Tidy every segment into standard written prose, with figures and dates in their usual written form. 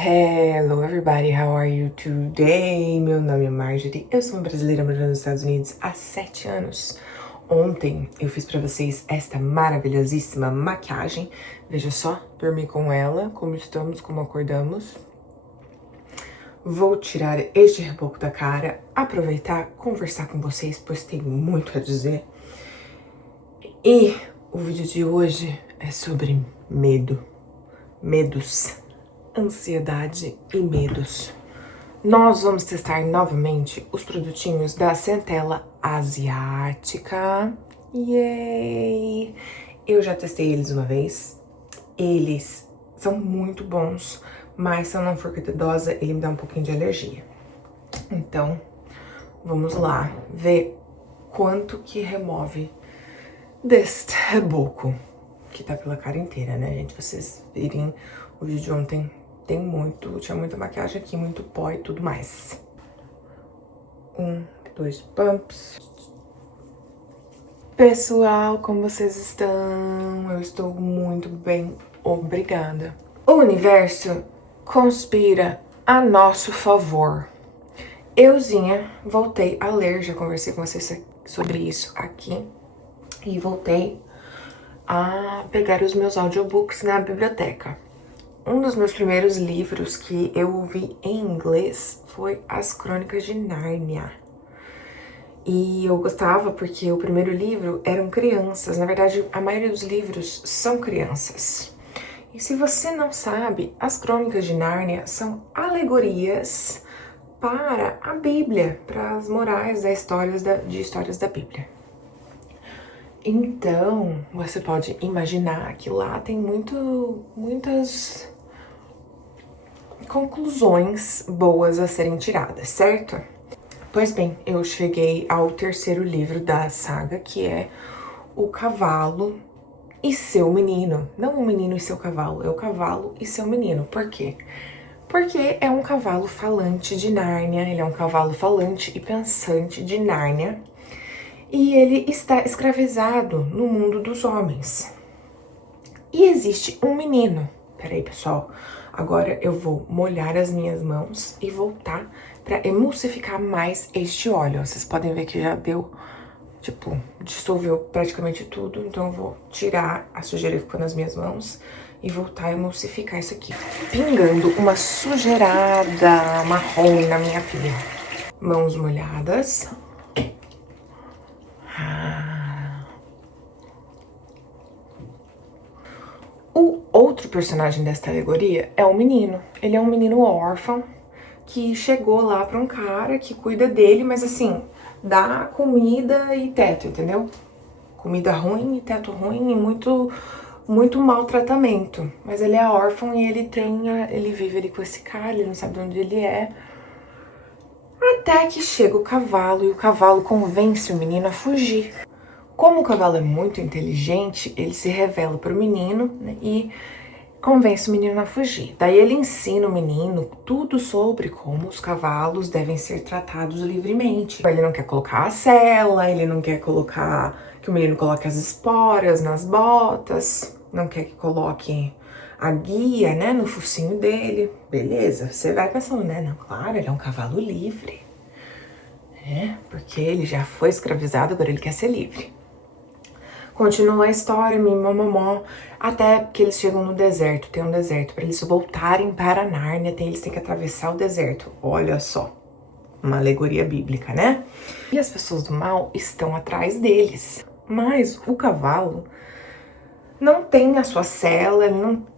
Hello everybody, how are you today? Meu nome é Marjorie, eu sou uma brasileira morando nos Estados Unidos há 7 anos. Ontem eu fiz pra vocês esta maravilhosíssima maquiagem. Veja só, dormi com ela, como estamos, como acordamos. Vou tirar este reboco da cara, aproveitar, conversar com vocês, pois tenho muito a dizer. E o vídeo de hoje é sobre medo, medos, ansiedade e medos. Nós vamos testar novamente os produtinhos da Centella Asiática. Yay! Eu já testei eles uma vez. Eles são muito bons, mas se eu não for cuidadosa, ele me dá um pouquinho de alergia. Então, vamos lá ver quanto que remove deste reboco, que tá pela cara inteira, né, gente? Vocês virem o vídeo de ontem, tinha muita maquiagem aqui, muito pó e tudo mais. 1, 2 pumps. Pessoal, como vocês estão? Eu estou muito bem, obrigada. O universo conspira a nosso favor. Euzinha, voltei a ler, já conversei com vocês sobre isso aqui. E voltei a pegar os meus audiobooks na biblioteca. Um dos meus primeiros livros que eu ouvi em inglês foi As Crônicas de Nárnia. E eu gostava porque o primeiro livro eram crianças. Na verdade, a maioria dos livros são crianças. E se você não sabe, As Crônicas de Nárnia são alegorias para a Bíblia, para as morais de histórias da Bíblia. Então, você pode imaginar que lá tem muitas conclusões boas a serem tiradas, certo? Pois bem, eu cheguei ao terceiro livro da saga, que é O Cavalo e Seu Menino. Não o menino e seu cavalo, é o cavalo e seu menino. Por quê? Porque é um cavalo falante de Nárnia, ele é um cavalo falante e pensante de Nárnia. E ele está escravizado no mundo dos homens. E existe um menino. Peraí, pessoal. Agora eu vou molhar as minhas mãos e voltar para emulsificar mais este óleo. Vocês podem ver que já deu, tipo, dissolveu praticamente tudo. Então eu vou tirar a sujeira que ficou nas minhas mãos e voltar a emulsificar isso aqui. Pingando uma sujeirada marrom na minha pia. Mãos molhadas. O outro personagem desta alegoria é um menino. Ele é um menino órfão que chegou lá pra um cara que cuida dele, mas assim, dá comida e teto, entendeu? Comida ruim e teto ruim e muito maltratamento. Mas ele é órfão e ele vive ali com esse cara, ele não sabe de onde ele é. Até que chega o cavalo e o cavalo convence o menino a fugir. Como o cavalo é muito inteligente, ele se revela pro menino, né, e convence o menino a fugir. Daí ele ensina o menino tudo sobre como os cavalos devem ser tratados livremente. Ele não quer colocar a sela, ele não quer que o menino coloque as esporas nas botas, não quer que coloque a guia, né, no focinho dele. Beleza, você vai pensando, né, não, claro, ele é um cavalo livre. Porque ele já foi escravizado, agora ele quer ser livre. Continua a história, mimomomó, até que eles chegam no deserto. Tem um deserto. Para eles voltarem para Nárnia, eles têm que atravessar o deserto. Olha só, uma alegoria bíblica, né? E as pessoas do mal estão atrás deles. Mas o cavalo não tem a sua sela,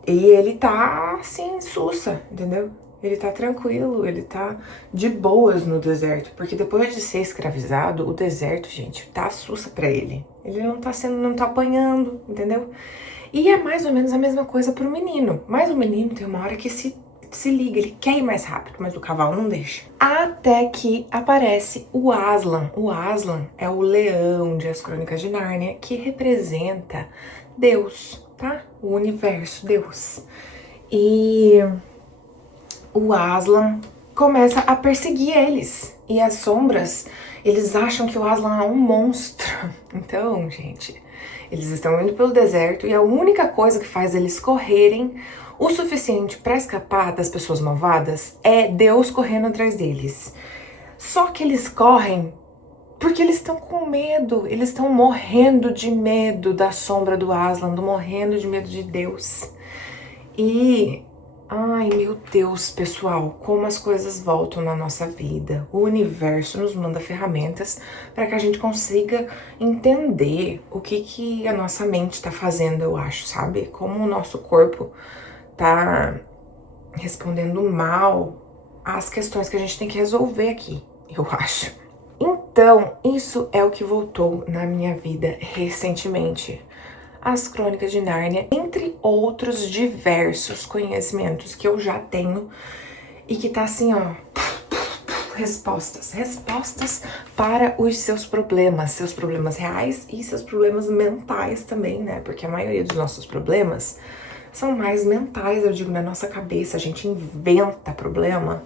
e ele tá assim, sussa, entendeu? Ele tá tranquilo, ele tá de boas no deserto, porque depois de ser escravizado, o deserto, gente, tá sussa pra ele. Ele não tá apanhando, entendeu? E é mais ou menos a mesma coisa pro menino. Mas o menino tem uma hora que se liga, ele quer ir mais rápido, mas o cavalo não deixa. Até que aparece o Aslan. O Aslan é o leão de As Crônicas de Nárnia, que representa Deus, tá? O universo, Deus. E o Aslan começa a perseguir eles. E as sombras, eles acham que o Aslan é um monstro. Então, gente, eles estão indo pelo deserto e a única coisa que faz eles correrem O suficiente para escapar das pessoas malvadas é Deus correndo atrás deles. Só que eles correm porque eles estão com medo, eles estão morrendo de medo da sombra do Aslan, morrendo de medo de Deus. E, ai meu Deus, pessoal, como as coisas voltam na nossa vida. O universo nos manda ferramentas para que a gente consiga entender o que a nossa mente está fazendo, eu acho, sabe? Como o nosso corpo tá respondendo mal às questões que a gente tem que resolver aqui, eu acho. Então, isso é o que voltou na minha vida recentemente. As Crônicas de Nárnia, entre outros diversos conhecimentos que eu já tenho e que tá assim, ó, respostas para os seus problemas reais e seus problemas mentais também, né? Porque a maioria dos nossos problemas são mais mentais, eu digo, na nossa cabeça. A gente inventa problema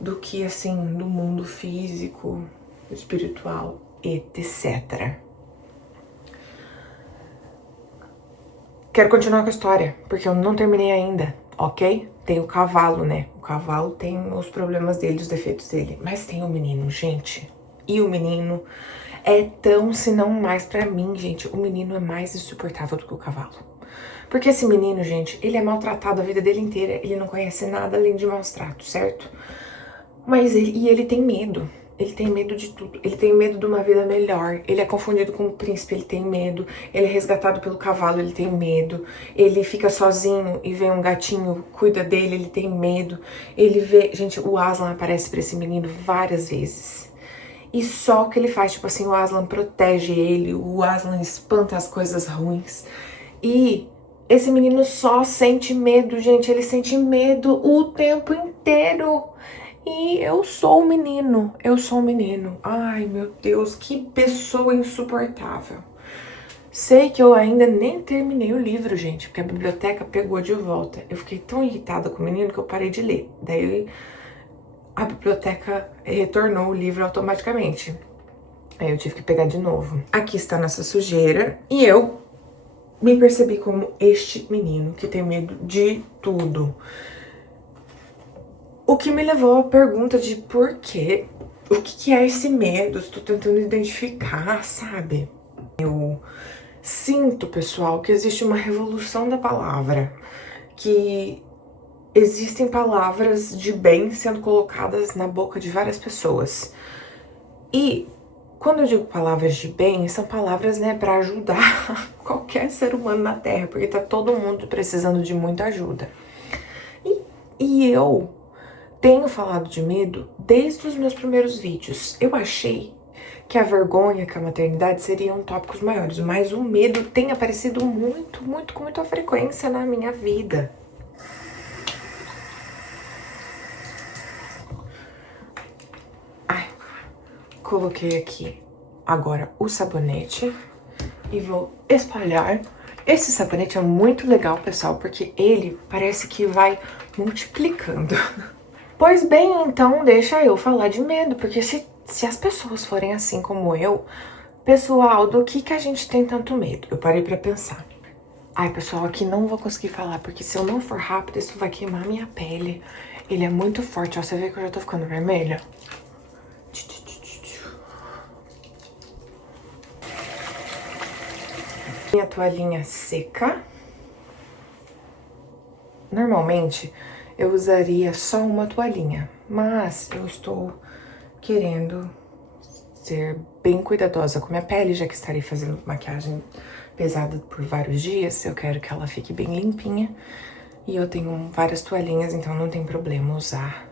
do que, assim, do mundo físico, espiritual, etc. Quero continuar com a história, porque eu não terminei ainda, ok? Tem o cavalo, né? O cavalo tem os problemas dele, os defeitos dele. Mas tem o menino, gente. E o menino é tão, se não mais pra mim, gente. O menino é mais insuportável do que o cavalo. Porque esse menino, gente, ele é maltratado a vida dele inteira. Ele não conhece nada além de maus tratos, certo? Mas ele tem medo. Ele tem medo de tudo. Ele tem medo de uma vida melhor. Ele é confundido com o príncipe, ele tem medo. Ele é resgatado pelo cavalo, ele tem medo. Ele fica sozinho e vem um gatinho, cuida dele, ele tem medo. Ele vê... Gente, o Aslan aparece pra esse menino várias vezes. E só o que ele faz, tipo assim, o Aslan protege ele, o Aslan espanta as coisas ruins. E esse menino só sente medo, gente. Ele sente medo o tempo inteiro. E eu sou um menino. Ai, meu Deus, que pessoa insuportável. Sei que eu ainda nem terminei o livro, gente, porque a biblioteca pegou de volta. Eu fiquei tão irritada com o menino que eu parei de ler. Daí a biblioteca retornou o livro automaticamente. Aí eu tive que pegar de novo. Aqui está nossa sujeira e eu me percebi como este menino que tem medo de tudo. O que me levou à pergunta de por quê? O que é esse medo? Estou tentando identificar, sabe? Eu sinto, pessoal, que existe uma revolução da palavra. Que existem palavras de bem sendo colocadas na boca de várias pessoas. E quando eu digo palavras de bem, são palavras, né, para ajudar qualquer ser humano na Terra. Porque tá todo mundo precisando de muita ajuda. E eu tenho falado de medo desde os meus primeiros vídeos. Eu achei que a vergonha, que a maternidade seriam tópicos maiores, mas o medo tem aparecido com muita frequência na minha vida. Ai, coloquei aqui agora o sabonete e vou espalhar. Esse sabonete é muito legal, pessoal, porque ele parece que vai multiplicando. Pois bem, então deixa eu falar de medo, porque se as pessoas forem assim como eu, pessoal, do que a gente tem tanto medo? Eu parei pra pensar. Ai, pessoal, aqui não vou conseguir falar, porque se eu não for rápido, isso vai queimar minha pele. Ele é muito forte, ó, você vê que eu já tô ficando vermelha? Minha toalhinha seca. Normalmente eu usaria só uma toalhinha, mas eu estou querendo ser bem cuidadosa com minha pele, já que estarei fazendo maquiagem pesada por vários dias. Eu quero que ela fique bem limpinha e eu tenho várias toalhinhas, então não tem problema usar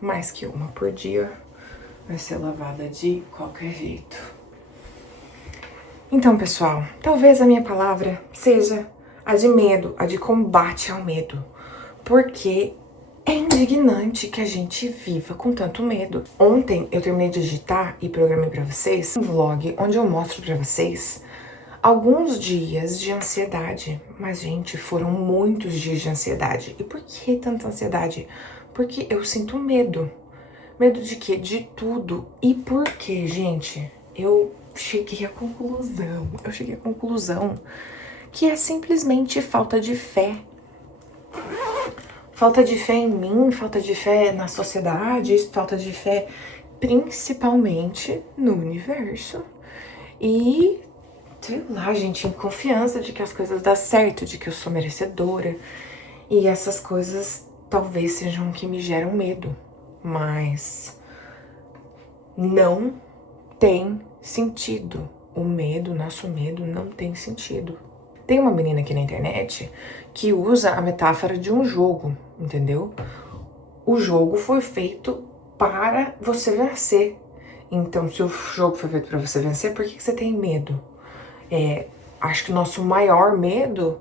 mais que uma por dia. Vai ser lavada de qualquer jeito. Então, pessoal, talvez a minha palavra seja a de medo, a de combate ao medo. Porque é indignante que a gente viva com tanto medo. Ontem eu terminei de digitar e programei pra vocês um vlog onde eu mostro pra vocês alguns dias de ansiedade. Mas, gente, foram muitos dias de ansiedade. E por que tanta ansiedade? Porque eu sinto medo. Medo de quê? De tudo. E por quê, gente? Eu cheguei à conclusão que é simplesmente falta de fé. Falta de fé em mim, falta de fé na sociedade, falta de fé principalmente no universo. E, sei lá, gente, em confiança de que as coisas dão certo, de que eu sou merecedora. E essas coisas talvez sejam que me geram medo, mas não tem sentido. O medo, nosso medo, não tem sentido. Tem uma menina aqui na internet que usa a metáfora de um jogo, entendeu? O jogo foi feito para você vencer. Então, se o jogo foi feito para você vencer, por que você tem medo? Acho que o nosso maior medo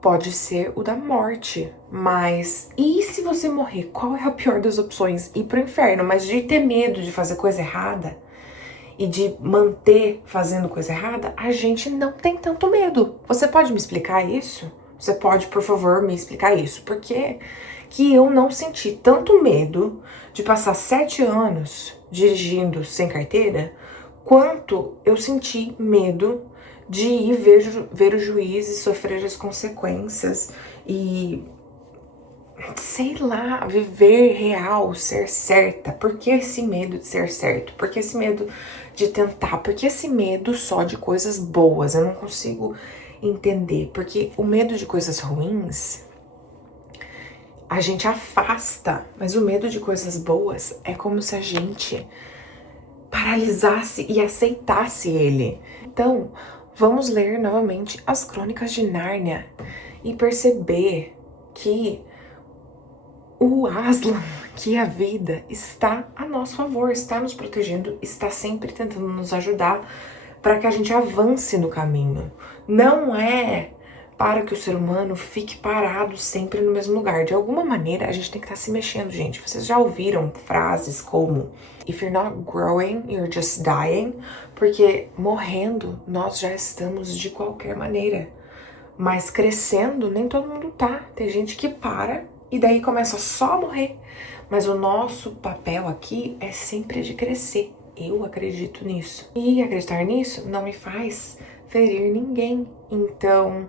pode ser o da morte. Mas e se você morrer? Qual é a pior das opções? Ir pro inferno, mas de ter medo de fazer coisa errada e de manter fazendo coisa errada, a gente não tem tanto medo. Você pode me explicar isso? Você pode, por favor, me explicar isso? Porque que eu não senti tanto medo de passar 7 anos dirigindo sem carteira, quanto eu senti medo de ir ver o juiz e sofrer as consequências e, sei lá, viver real, ser certa. Por que esse medo de ser certo? Por que esse medo de tentar? Por que esse medo só de coisas boas? Eu não consigo entender. Porque o medo de coisas ruins a gente afasta, mas o medo de coisas boas é como se a gente paralisasse e aceitasse ele. Então, vamos ler novamente as Crônicas de Nárnia e perceber que o Aslan, que a vida está a nosso favor, está nos protegendo, está sempre tentando nos ajudar para que a gente avance no caminho. Não é para que o ser humano fique parado sempre no mesmo lugar. De alguma maneira, a gente tem que estar se mexendo, gente. Vocês já ouviram frases como "If you're not growing, you're just dying"? Porque morrendo, nós já estamos de qualquer maneira. Mas crescendo, nem todo mundo tá. Tem gente que para e daí começa só a morrer. Mas o nosso papel aqui é sempre de crescer. Eu acredito nisso. E acreditar nisso não me faz ferir ninguém. Então,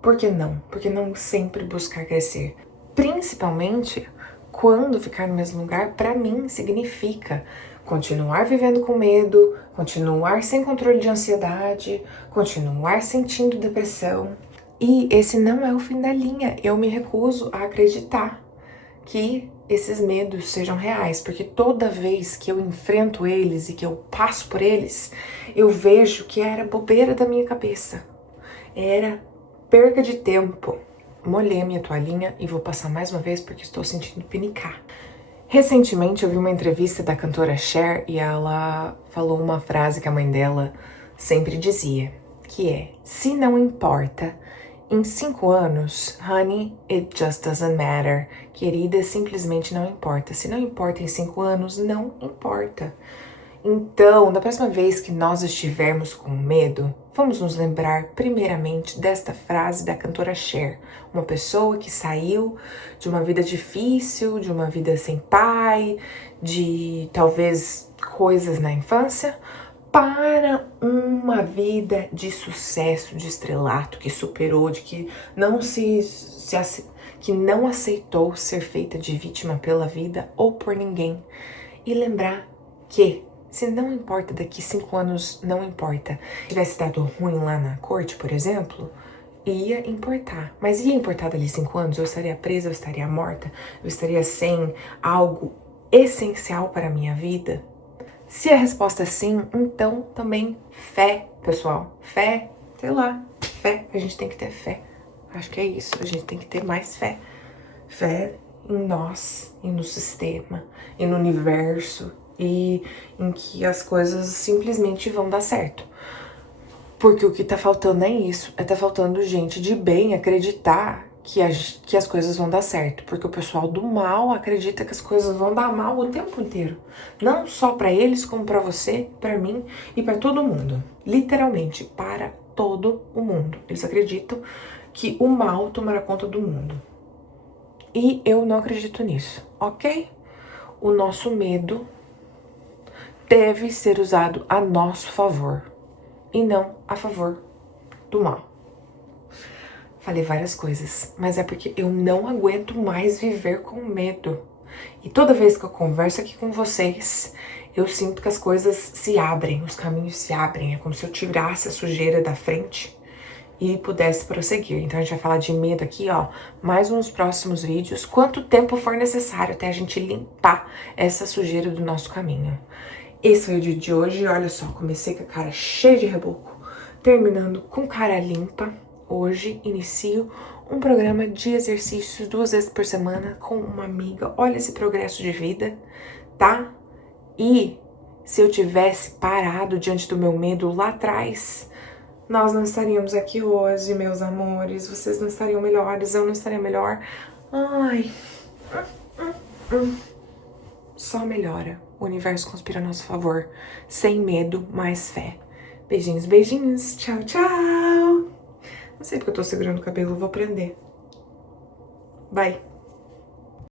por que não? Por que não sempre buscar crescer? Principalmente quando ficar no mesmo lugar, pra mim, significa continuar vivendo com medo, continuar sem controle de ansiedade, continuar sentindo depressão. E esse não é o fim da linha. Eu me recuso a acreditar que esses medos sejam reais, porque toda vez que eu enfrento eles e que eu passo por eles, eu vejo que era bobeira da minha cabeça. Era perca de tempo. Molhei a minha toalhinha e vou passar mais uma vez porque estou sentindo pinicar. Recentemente eu vi uma entrevista da cantora Cher e ela falou uma frase que a mãe dela sempre dizia, que é: se não importa, em 5 anos, honey, it just doesn't matter. Querida, simplesmente não importa. Se não importa em 5 anos, não importa. Então, da próxima vez que nós estivermos com medo, vamos nos lembrar primeiramente desta frase da cantora Cher. Uma pessoa que saiu de uma vida difícil, de uma vida sem pai, de talvez coisas na infância, para uma vida de sucesso, de estrelato, que superou, de que que não aceitou ser feita de vítima pela vida ou por ninguém. E lembrar que, se não importa daqui 5 anos, não importa. Se tivesse dado ruim lá na corte, por exemplo, ia importar. Mas ia importar dali 5 anos? Eu estaria presa, eu estaria morta, eu estaria sem algo essencial para a minha vida? Se a resposta é sim, então também fé, pessoal. Fé, sei lá, fé. A gente tem que ter fé. Acho que é isso, a gente tem que ter mais fé. Fé em nós, e no sistema, e no universo, e em que as coisas simplesmente vão dar certo. Porque o que tá faltando é isso, tá faltando gente de bem acreditar que as coisas vão dar certo, porque o pessoal do mal acredita que as coisas vão dar mal o tempo inteiro. Não só pra eles, como pra você, pra mim e pra todo mundo. Literalmente, para todo o mundo. Eles acreditam que o mal tomará conta do mundo. E eu não acredito nisso, ok? O nosso medo deve ser usado a nosso favor e não a favor do mal. Falei várias coisas, mas é porque eu não aguento mais viver com medo. E toda vez que eu converso aqui com vocês, eu sinto que as coisas se abrem, os caminhos se abrem. É como se eu tirasse a sujeira da frente e pudesse prosseguir. Então a gente vai falar de medo aqui, ó, mais nos próximos vídeos, quanto tempo for necessário até a gente limpar essa sujeira do nosso caminho. Esse foi o dia de hoje, olha só, comecei com a cara cheia de reboco, terminando com cara limpa. Hoje inicio um programa de exercícios 2 vezes por semana com uma amiga. Olha esse progresso de vida, tá? E se eu tivesse parado diante do meu medo lá atrás, nós não estaríamos aqui hoje, meus amores. Vocês não estariam melhores, eu não estaria melhor. Ai, só melhora. O universo conspira a nosso favor. Sem medo, mais fé. Beijinhos, beijinhos. Tchau, tchau. Não sei porque eu tô segurando o cabelo, vou prender. Bye.